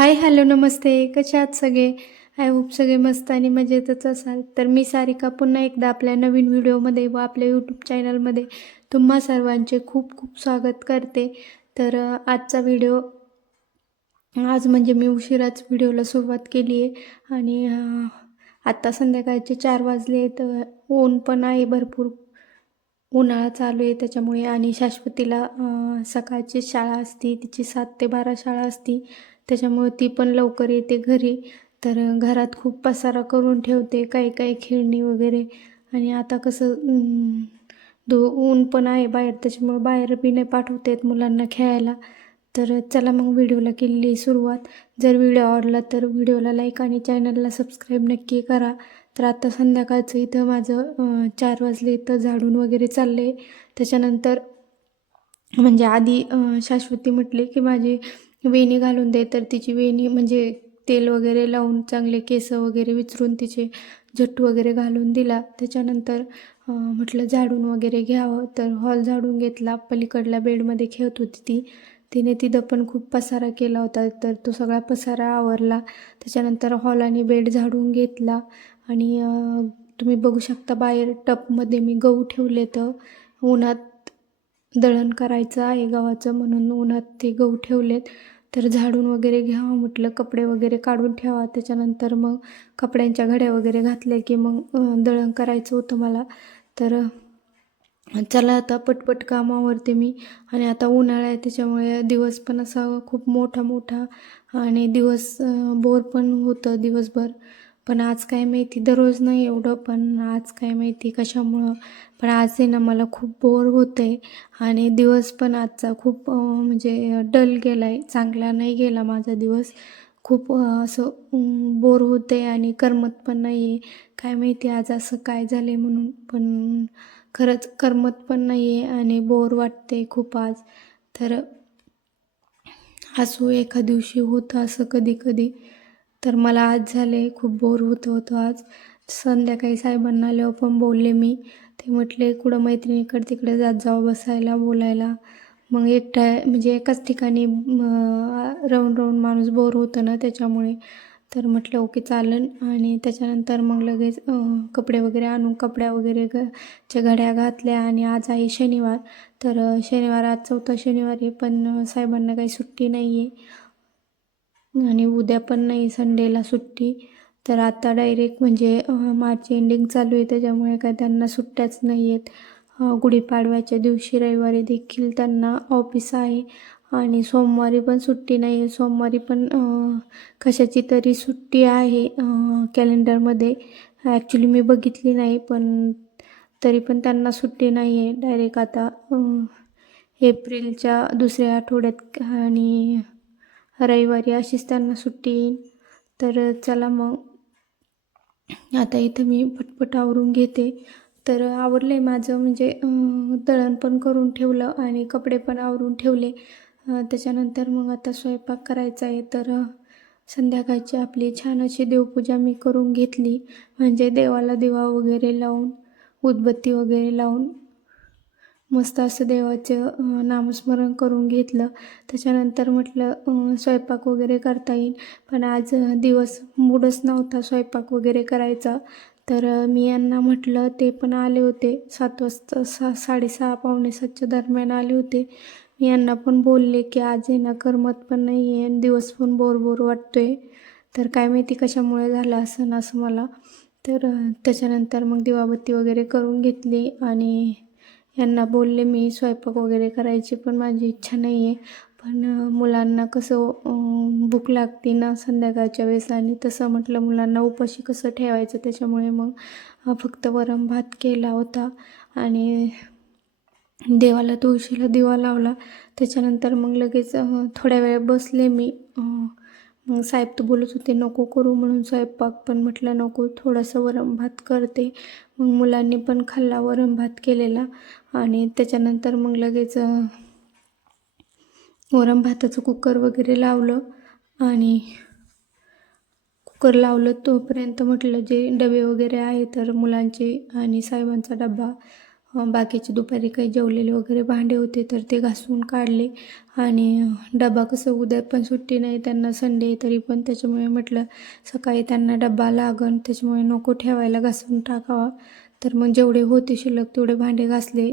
Hi hello नमस्ते. कसे आहात सगळे? आय होप सगळे मस्त आणि मजेतच असाल. तर मी सारिका पुन्हा एकदा आपल्या नवीन व्हिडिओमध्ये व आपल्या यूट्यूब चॅनलमध्ये तुम्हा सर्वांचे खूप खूप स्वागत करते. तर आजचा व्हिडिओ आज म्हणजे मी उशिराच व्हिडिओला सुरुवात केली आहे आणि आत्ता संध्याकाळचे चार वाजले आहेत. ऊन पण आहे भरपूर. उन्हाळा चालू आहे त्याच्यामुळे आणि शाश्वतीला सकाळची शाळा असती तिची सात ते बारा शाळा असती. त्याच्यामुळे ती पण लवकर येते घरी. तर घरात खूप पसारा करून ठेवते काही काही खेळणी वगैरे. आणि आता कसं दो ऊन पण आहे बाहेर त्याच्यामुळे बाहेर बी नाही पाठवता येत मुलांना खेळायला. तर चला मग व्हिडिओला केलेली सुरुवात. जर व्हिडिओ आवडला तर व्हिडिओला लाईक आणि चॅनलला सबस्क्राईब नक्की करा. तर आता संध्याकाळचं इथं माझं चार वाजले इथं झाडून वगैरे चालले त्याच्यानंतर म्हणजे आधी शाश्वती म्हटले की माझी वेणी घालून दे तर तिची वेणी म्हणजे तेल वगैरे लावून चांगले केस वगैरे विचरून तिचे झट्टू वगैरे घालून दिला. त्याच्यानंतर म्हटलं झाडून वगैरे घ्यावं. तर हॉल झाडून घेतला. पलीकडल्या बेडमध्ये खेळत होती ती. तिने तिथं पण खूप पसारा केला होता. तर तो सगळा पसारा आवरला. त्याच्यानंतर हॉल आणि बेड झाडून घेतला. आणि तुम्ही बघू शकता बाहेर टपमध्ये मी गहू ठेवले तर उन्हात दळण करायचं आहे गव्हाचं म्हणून उन्हात ते गहू ठेवलेत. तर झाडून वगैरे घ्यावं म्हटलं कपडे वगैरे काढून ठेवा. त्याच्यानंतर मग कपड्यांच्या घड्या वगैरे घातल्या की मग दळण करायचं होतं मला. तर चला आता पटपट कामावरते मी. आणि आता उन्हाळा आहे त्याच्यामुळे दिवस पण असा खूप मोठा मोठा आणि दिवस बोर पण होतं दिवसभर. पण आज काय माहिती दररोज नाही एवढं पण आज काय माहिती कशामुळं. पण आज आहे ना मला खूप बोर होतं आहे आणि दिवस पण आजचा खूप म्हणजे डल गेला आहे चांगला नाही गेला माझा दिवस. खूप असं बोर होते आहे आणि करमत पण नाही आहे काय माहिती आज असं काय झालं आहे म्हणून. पण खरंच करमत पण नाही आहे आणि बोर वाटते खूप आज. तर असो एका दिवशी होतं असं कधी कधी तर मला आज झाले खूप बोर होतो होतं आज. संध्याकाळी साहेबांना आल्यावर पण बोलले मी. ते म्हटले कुठं मैत्रिणीकडे तिकडे जात जावं बसायला बोलायला. मग एकटा म्हणजे एकाच ठिकाणी म, राहून राहून माणूस बोर होतं ना त्याच्यामुळे. तर म्हटलं ओके चालन. आणि त्याच्यानंतर मग लगेच कपडे वगैरे आणून कपड्या वगैरे ग च्या घड्या घातल्या. आणि आज आहे शनिवार. तर शनिवार आज चौथा शनिवार आहे पण साहेबांना काही सुट्टी नाही आहे आणि उद्या पण नाही संडेला सुट्टी. तर आता डायरेक्ट म्हणजे मार्च एंडिंग चालू आहे त्याच्यामुळे काय त्यांना सुट्ट्याच नाही आहेत. गुढीपाडव्याच्या दिवशी रविवारी देखील त्यांना ऑफिस आहे. आणि सोमवारी पण सुट्टी नाही आहे. सोमवारी पण कशाची तरी सुट्टी आहे कॅलेंडरमध्ये ॲक्च्युली मी बघितली नाही पण तरी पण त्यांना सुट्टी नाही आहे. डायरेक्ट आता एप्रिलच्या दुसऱ्या आठवड्यात आणि रविवारी अशीच त्यांना सुट्टी येईल तर चला मग. आता इथं मी पटपट आवरून घेते. तर आवरलं आहे माझं म्हणजे दळण पण करून ठेवलं आणि कपडे पण आवरून ठेवले. त्याच्यानंतर मग आता स्वयंपाक करायचा आहे. तर संध्याकाळची आपली छान अशी देवपूजा मी करून घेतली. म्हणजे देवाला दिवा वगैरे लावून उदबत्ती वगैरे लावून. मस्त असं देवाचं नामस्मरण करून घेतलं. त्याच्यानंतर म्हटलं स्वयंपाक वगैरे करता येईल. पण आज दिवस मूडच नव्हता स्वयंपाक वगैरे करायचा. तर मी यांना म्हटलं ते पण आले होते. सात वाजता सा साडेसहा पावणे सातच्या दरम्यान आले होते. मी यांना पण बोलले की आज येणं करमत पण नाही आहे आणि दिवस पण बोर बोर वाटतोय. तर काय माहिती कशामुळे झालं असं ना असं मला. तर त्याच्यानंतर मग दिवाबत्ती वगैरे करून घेतली आणि यांना बोलले मी स्वयंपाक वगैरे करायची पण माझी इच्छा नाही आहे पण मुलांना कसं भूक लागते ना संध्याकाळच्या वेळेस आणि तसं म्हटलं मुलांना उपाशी कसं ठेवायचं त्याच्यामुळे मग फक्त वरण भात केला होता आणि देवाला तुळशीला दिवा लावला. त्याच्यानंतर मग लगेच थोड्या वेळ बसले मी. साहेब तर बोलत होते नको करू म्हणून स्वयंपाक पण म्हटलं नको थोडंसं वरण भात करते. मग मुलांनी पण खाल्ला वरण भात केलेला आणि त्याच्यानंतर मग लगेच वरण भाताचं कुकर वगैरे लावलं आणि कुकर लावलं तोपर्यंत म्हटलं जे डबे वगैरे आहे तर मुलांचे आणि साहेबांचा डबा बाकीचे दुपारी काही जेवलेले वगैरे भांडे होते तर ते घासून काढले. आणि डबा कसं उद्या पण सुट्टी नाही त्यांना संडे तरी पण त्याच्यामुळे म्हटलं सकाळी त्यांना डबा लागन त्याच्यामुळे नको ठेवायला घासून टाकावा. तर मग जेवढे होते शिल्लक तेवढे भांडे घासले.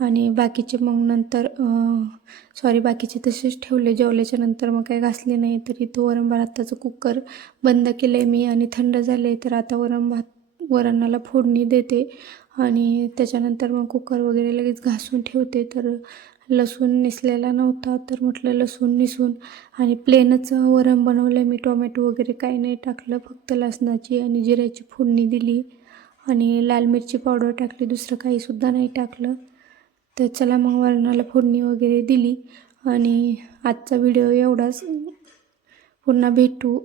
आणि बाकीचे मग नंतर सॉरी बाकीचे तसेच ठेवले. जेवल्याच्या नंतर मग काही घासले नाही. तरी तो वरण भाताचं कुकर बंद केलं आहे मी आणि थंड झाले तर आता वरण भात वरणाला फोडणी देते आणि त्याच्यानंतर मग कुकर वगैरे लगेच घासून ठेवते. तर लसूण निसलेला नव्हता तर म्हटलं लसूण निसून आणि प्लेनच वरण बनवलं मी. टोमॅटो वगैरे काही नाही टाकलं फक्त लसणाची आणि जिऱ्याची फोडणी दिली आणि लाल मिरची पावडर टाकली दुसरं काहीसुद्धा नाही टाकलं. तर चला मग वरणाला फोडणी वगैरे दिली आणि आजचा व्हिडिओ एवढाच. पुन्हा भेटू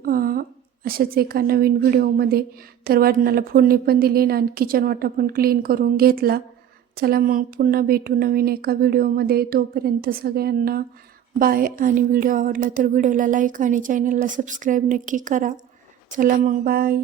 अशाच एका नवीन व्हिडिओमध्ये. तर वरणाला फोडणी पण दिली आणि किचन वाटा पण क्लीन करून घेतला. चला मग पुन्हा भेटू नवीन एका व्हिडिओमध्ये. तोपर्यंत सगळ्यांना बाय आणि व्हिडिओ आवडला तर व्हिडिओला लाईक आणि चॅनलला सबस्क्राईब नक्की करा. चला मग बाय